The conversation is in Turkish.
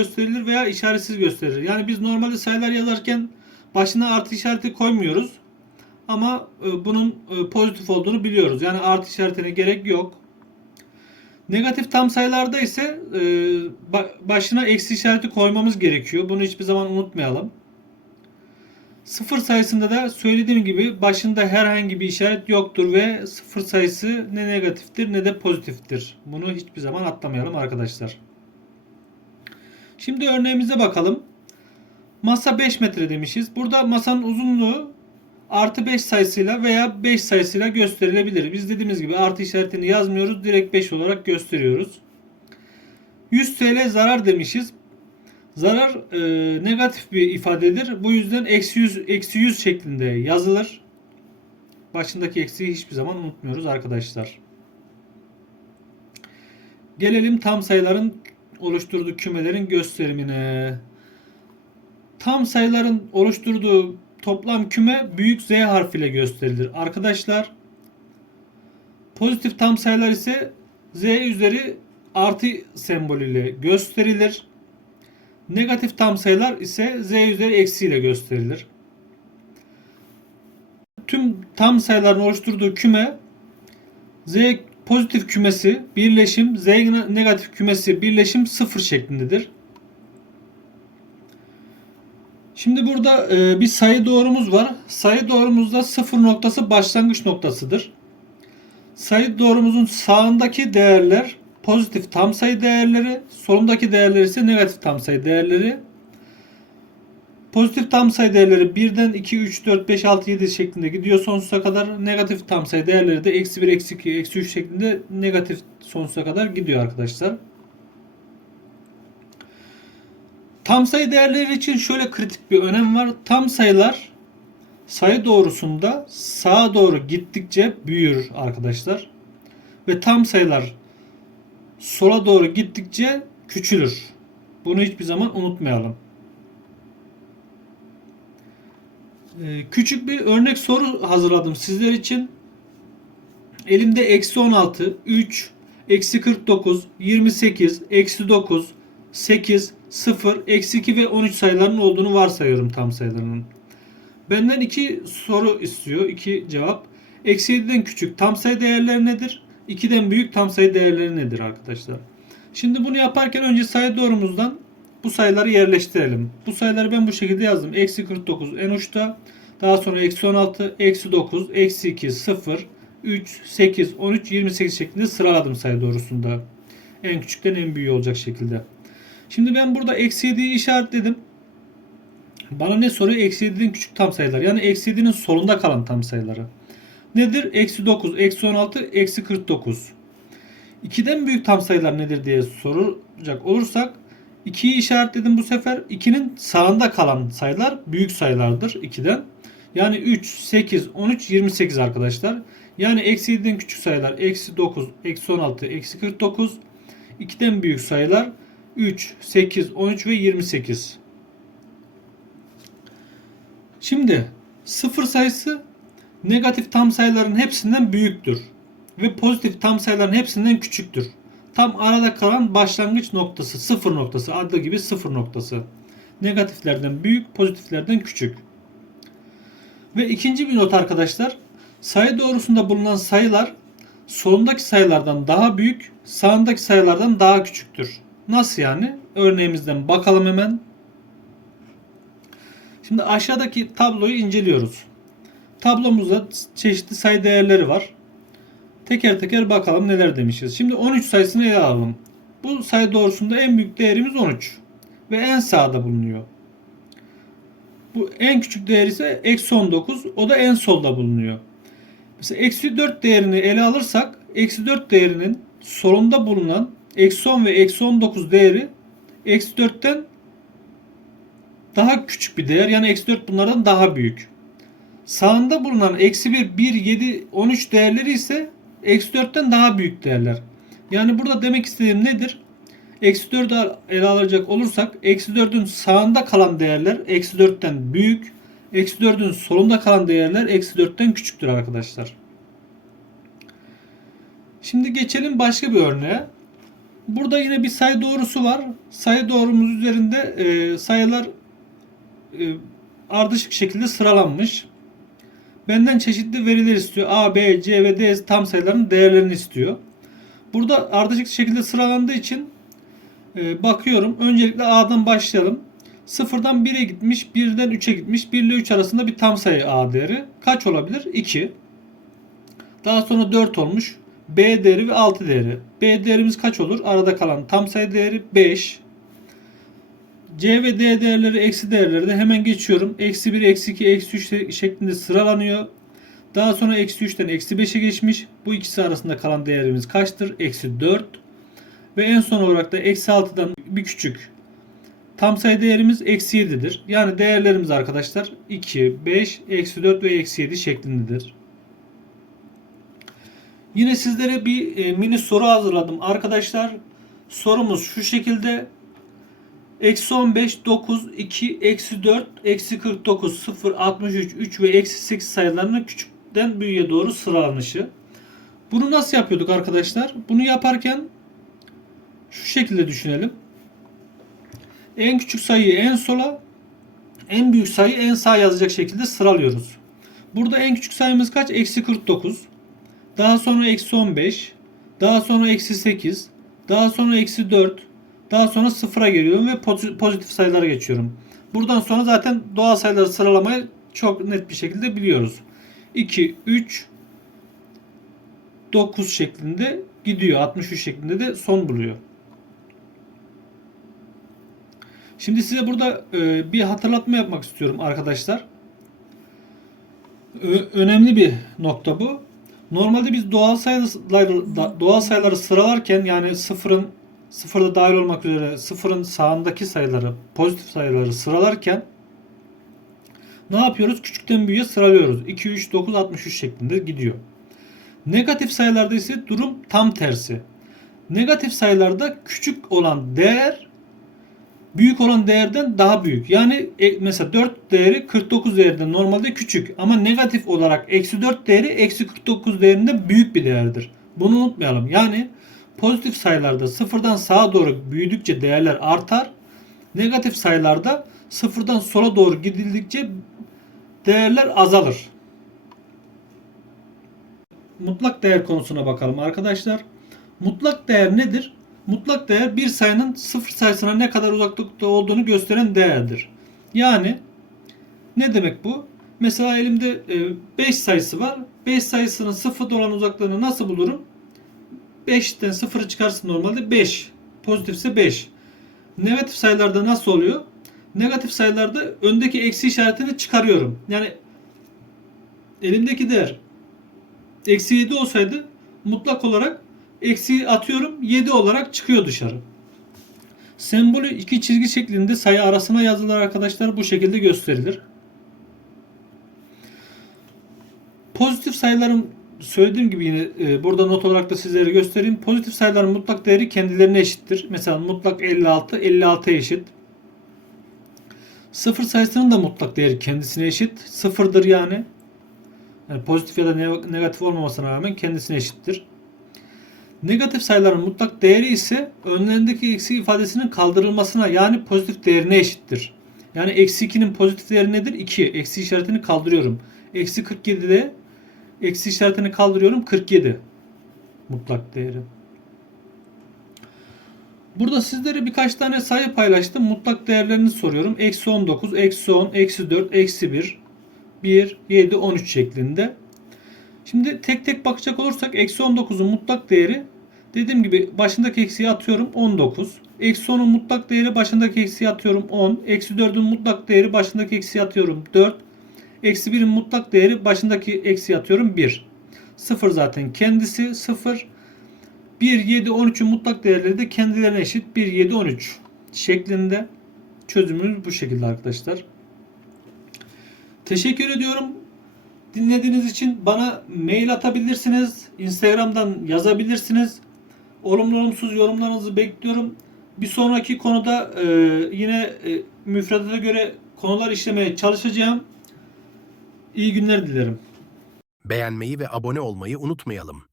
gösterilir veya işaretsiz gösterilir. Yani biz normalde sayılar yazarken başına artı işareti koymuyoruz. Ama e, bunun e, pozitif olduğunu biliyoruz. Yani artı işaretine gerek yok. Negatif tam sayılarda ise e, ba- başına eksi işareti koymamız gerekiyor. Bunu hiçbir zaman unutmayalım. Sıfır sayısında da söylediğim gibi başında herhangi bir işaret yoktur ve sıfır sayısı ne negatiftir ne de pozitiftir. Bunu hiçbir zaman atlamayalım arkadaşlar. Şimdi örneğimize bakalım. Masa 5 metre demişiz. Burada masanın uzunluğu artı 5 sayısıyla veya 5 sayısıyla gösterilebilir. Biz dediğimiz gibi artı işaretini yazmıyoruz. Direkt 5 olarak gösteriyoruz. 100 TL zarar demişiz. Zarar e, negatif bir ifadedir. Bu yüzden eksi 100, eksi 100 şeklinde yazılır. Başındaki eksiği hiçbir zaman unutmuyoruz arkadaşlar. Gelelim tam sayıların oluşturduğu kümelerin gösterimine. Tam sayıların oluşturduğu toplam küme büyük Z harfiyle gösterilir. Arkadaşlar pozitif tam sayılar ise Z üzeri artı sembolüyle gösterilir. Negatif tam sayılar ise Z üzeri eksiyle gösterilir. Tüm tam sayıların oluşturduğu küme Z pozitif kümesi birleşim Z negatif kümesi birleşim sıfır şeklindedir. Şimdi burada e, bir sayı doğrumuz var. Sayı doğrumuzda sıfır noktası başlangıç noktasıdır. Sayı doğrumuzun sağındaki değerler pozitif tam sayı değerleri, solundaki değerler ise negatif tam sayı değerleri. Pozitif tam sayı değerleri 1'den 2, 3, 4, 5, 6, 7 şeklinde gidiyor sonsuza kadar. Negatif tam sayı değerleri de eksi 1, eksi 2, eksi 3 şeklinde negatif sonsuza kadar gidiyor arkadaşlar. Tam sayı değerleri için şöyle kritik bir önem var. Tam sayılar sayı doğrusunda sağa doğru gittikçe büyür arkadaşlar. Ve tam sayılar sola doğru gittikçe küçülür. Bunu hiçbir zaman unutmayalım. Küçük bir örnek soru hazırladım sizler için. Elimde eksi 16, 3, eksi 49, 28, eksi 9, 8, 0, eksi 2 ve 13 sayılarının olduğunu varsayıyorum tam sayılarının. Benden iki soru istiyor. iki cevap. Eksi 7'den küçük tam sayı değerleri nedir? 2'den büyük tam sayı değerleri nedir arkadaşlar? Şimdi bunu yaparken önce sayı doğrumuzdan bu sayıları yerleştirelim. Bu sayıları ben bu şekilde yazdım. Eksi 49 en uçta. Daha sonra eksi 16, eksi 9, eksi 2, 0, 3, 8, 13, 28 şeklinde sıraladım sayı doğrusunda. En küçükten en büyüğü olacak şekilde. Şimdi ben burada eksi 7'yi işaretledim. Bana ne soruyor? Eksi 7'den küçük tam sayılar. Yani eksi 7'nin solunda kalan tam sayıları. Nedir? Eksi 9, eksi 16, eksi 49. 2'den büyük tam sayılar nedir diye soracak olursak 2'yi işaretledim bu sefer. 2'nin sağında kalan sayılar büyük sayılardır 2'den. Yani 3, 8, 13, 28 arkadaşlar. Yani eksi 7'den küçük sayılar eksi 9, eksi 16, eksi 49. 2'den büyük sayılar 3, 8, 13 ve 28. Şimdi sıfır sayısı negatif tam sayıların hepsinden büyüktür. Ve pozitif tam sayıların hepsinden küçüktür. Tam arada kalan başlangıç noktası, sıfır noktası, adı gibi sıfır noktası. Negatiflerden büyük, pozitiflerden küçük. Ve ikinci bir not arkadaşlar. Sayı doğrusunda bulunan sayılar solundaki sayılardan daha büyük, sağındaki sayılardan daha küçüktür. Nasıl yani? Örneğimizden bakalım hemen. Şimdi aşağıdaki tabloyu inceliyoruz. Tablomuzda çeşitli sayı değerleri var. Teker teker bakalım neler demişiz. Şimdi 13 sayısını ele alalım. Bu sayı doğrusunda en büyük değerimiz 13. Ve en sağda bulunuyor. Bu en küçük değer ise eksi 19. O da en solda bulunuyor. Mesela eksi 4 değerini ele alırsak eksi 4 değerinin solunda bulunan eksi 10 ve eksi 19 değeri eksi 4'ten daha küçük bir değer. Yani eksi 4 bunlardan daha büyük. Sağında bulunan eksi 1, 1, 7, 13 değerleri ise eksi 4'ten daha büyük değerler. Yani burada demek istediğim nedir? Eksi 4'ü ele alacak olursak eksi 4'ün sağında kalan değerler eksi 4'ten büyük. Eksi 4'ün solunda kalan değerler eksi 4'ten küçüktür arkadaşlar. Şimdi geçelim başka bir örneğe. Burada yine bir sayı doğrusu var. Sayı doğrumuz üzerinde e, sayılar e, ardışık şekilde sıralanmış. Benden çeşitli veriler istiyor. A, B, C ve D tam sayıların değerlerini istiyor. Burada ardışık şekilde sıralandığı için e, bakıyorum. Öncelikle A'dan başlayalım. Sıfırdan 1'e gitmiş, 1'den 3'e gitmiş. 1 ile 3 arasında bir tam sayı A değeri. Kaç olabilir? 2. Daha sonra 4 olmuş. B değeri ve 6 değeri. B değerimiz kaç olur? Arada kalan tam sayı değeri 5. C ve D değerleri eksi değerleri de hemen geçiyorum. Eksi 1, eksi 2, eksi 3 şeklinde sıralanıyor. Daha sonra eksi 3'ten eksi 5'e geçmiş. Bu ikisi arasında kalan değerimiz kaçtır? Eksi 4. Ve en son olarak da eksi 6'dan bir küçük tam sayı değerimiz eksi 7'dir. Yani değerlerimiz arkadaşlar 2, 5, eksi 4 ve eksi 7 şeklindedir. Yine sizlere bir e, mini soru hazırladım. Arkadaşlar sorumuz şu şekilde. Eksi 15, 9, 2, eksi 4, eksi 49, 0, 63, 3 ve eksi 8 sayılarının küçükten büyüğe doğru sıralanışı. Bunu nasıl yapıyorduk arkadaşlar? Bunu yaparken şu şekilde düşünelim. En küçük sayıyı en sola, en büyük sayıyı en sağa yazacak şekilde sıralıyoruz. Burada en küçük sayımız kaç? Eksi 49. Daha sonra eksi 15. Daha sonra eksi 8. Daha sonra eksi 4. Daha sonra sıfıra geliyorum ve pozi- pozitif sayılara geçiyorum. Buradan sonra zaten doğal sayıları sıralamayı çok net bir şekilde biliyoruz. 2, 3, 9 şeklinde gidiyor. 63 şeklinde de son buluyor. Şimdi size burada e, bir hatırlatma yapmak istiyorum arkadaşlar. Önemli bir nokta bu. Normalde biz doğal sayıları doğal sayıları sıralarken yani sıfırın sıfırda dahil olmak üzere sıfırın sağındaki sayıları pozitif sayıları sıralarken ne yapıyoruz? Küçükten büyüğe sıralıyoruz. 2, 3, 9, 63 şeklinde gidiyor. Negatif sayılarda ise durum tam tersi. Negatif sayılarda küçük olan değer büyük olan değerden daha büyük. Yani e, mesela 4 değeri 49 değerinden normalde küçük ama negatif olarak eksi 4 değeri eksi 49 değerinden büyük bir değerdir. Bunu unutmayalım. Yani pozitif sayılarda sıfırdan sağa doğru büyüdükçe değerler artar. Negatif sayılarda sıfırdan sola doğru gidildikçe değerler azalır. Mutlak değer konusuna bakalım arkadaşlar. Mutlak değer nedir? Mutlak değer bir sayının sıfır sayısına ne kadar uzaklıkta olduğunu gösteren değerdir. Yani ne demek bu? Mesela elimde 5 sayısı var. 5 sayısının sıfırda olan uzaklığını nasıl bulurum? 5'ten 0'ı çıkarsın normalde 5. Pozitifse 5. Negatif sayılarda nasıl oluyor? Negatif sayılarda öndeki eksi işaretini çıkarıyorum. Yani elimdeki değer eksi 7 olsaydı mutlak olarak eksi atıyorum 7 olarak çıkıyor dışarı. Sembolü iki çizgi şeklinde sayı arasına yazılır arkadaşlar. Bu şekilde gösterilir. Pozitif sayıların söylediğim gibi yine e, burada not olarak da sizlere göstereyim. Pozitif sayıların mutlak değeri kendilerine eşittir. Mesela mutlak 56 56'ya eşit. Sıfır sayısının da mutlak değeri kendisine eşit. Sıfırdır yani. yani pozitif ya da ne- negatif olmamasına rağmen kendisine eşittir. Negatif sayıların mutlak değeri ise önlerindeki eksi ifadesinin kaldırılmasına yani pozitif değerine eşittir. Yani eksi 2'nin pozitif değeri nedir? 2. Eksi işaretini kaldırıyorum. Eksi 47'de eksi işaretini kaldırıyorum. 47 mutlak değeri. Burada sizlere birkaç tane sayı paylaştım. Mutlak değerlerini soruyorum. Eksi 19, eksi 10, eksi 4, eksi 1, 1, 7, 13 şeklinde. Şimdi tek tek bakacak olursak eksi 19'un mutlak değeri dediğim gibi başındaki eksiği atıyorum 19. Eksi 10'un mutlak değeri başındaki eksiği atıyorum 10. Eksi 4'ün mutlak değeri başındaki eksiği atıyorum 4. Eksi 1'in mutlak değeri başındaki eksiği atıyorum 1. 0 zaten kendisi 0. 1, 7, 13'ün mutlak değerleri de kendilerine eşit. 1, 7, 13 şeklinde çözümümüz bu şekilde arkadaşlar. Teşekkür ediyorum. Dinlediğiniz için bana mail atabilirsiniz. Instagram'dan yazabilirsiniz. Olumlu olumsuz yorumlarınızı bekliyorum. Bir sonraki konuda e, yine e, müfredata göre konular işlemeye çalışacağım. İyi günler dilerim. Beğenmeyi ve abone olmayı unutmayalım.